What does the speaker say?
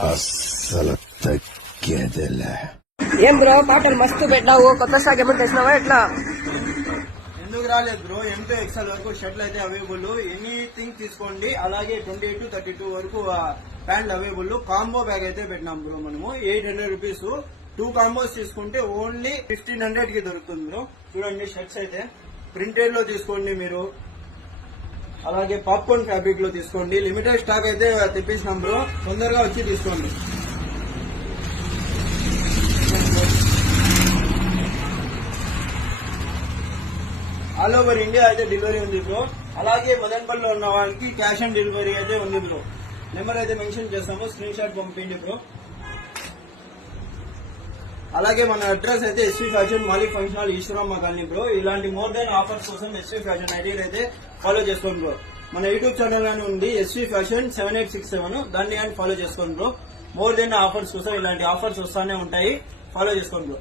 అస్సలు తగ్గేదేలే. ఏం బ్రో పాటలు మస్తు పెట్టావు, కొత్త స్టాక్ ఏమైనా తెచ్చినావా ఎట్లా? ఎందుకు రాలేదు బ్రో, M2 XL వరకు షర్ట్లు అయితే అవైలబుల్, ఎనీథింగ్ తీసుకోండి. అలాగే 28 32 వరకు ప్యాంట్లు అవైలబుల్. కాంబో బ్యాగ్ అయితే పెట్టినాం బ్రో మనము 800 రూపీస్. 2 కాంబోస్ తీసుకుంటే ఓన్లీ 1500 కి దొరుకుతుంది బ్రో. చూడండి షర్ట్స్ అయితే ప్రింటెడ్ లో తీసుకోండి మీరు. అలాగే పాప్కార్న్ ఫ్యాబ్రిక్ లో తీసుకోండి. లిమిటెడ్ స్టాక్ అయితే తెప్పించినాం బ్రో, తొందరగా వచ్చి తీసుకోండి. ఆల్ ఓవర్ ఇండియా అయితే డెలివరీ ఉంది బ్రో. అలాగే మదన్పల్లిలో ఉన్న వాళ్ళకి క్యాష్ ఆన్ డెలివరీ అయితే ఉంది బ్రో. నెంబర్ అయితే మెన్షన్ చేస్తాము, స్క్రీన్ షాట్ పంపించండి బ్రో. అలాగే మన అడ్రస్ అయితే SV fashion Malik function hall Eswaramma colony bro. ఇలాంటి మోర్ దెన్ ఆఫర్స్ కోసం SV ఫ్యాషన్ ఐడీని అయితే ఫాలో చేసుకోండి బ్రో. మన యూట్యూబ్ ఛానల్ అని ఉంది SV ఫ్యాషన్ 7867, దాన్ని ఫాలో చేసుకోండి బ్రో. మోర్ దెన్ ఆఫర్స్ కోసం ఇలాంటి ఆఫర్స్ వస్తానే ఉంటాయి, ఫాలో చేసుకోండి బ్రో.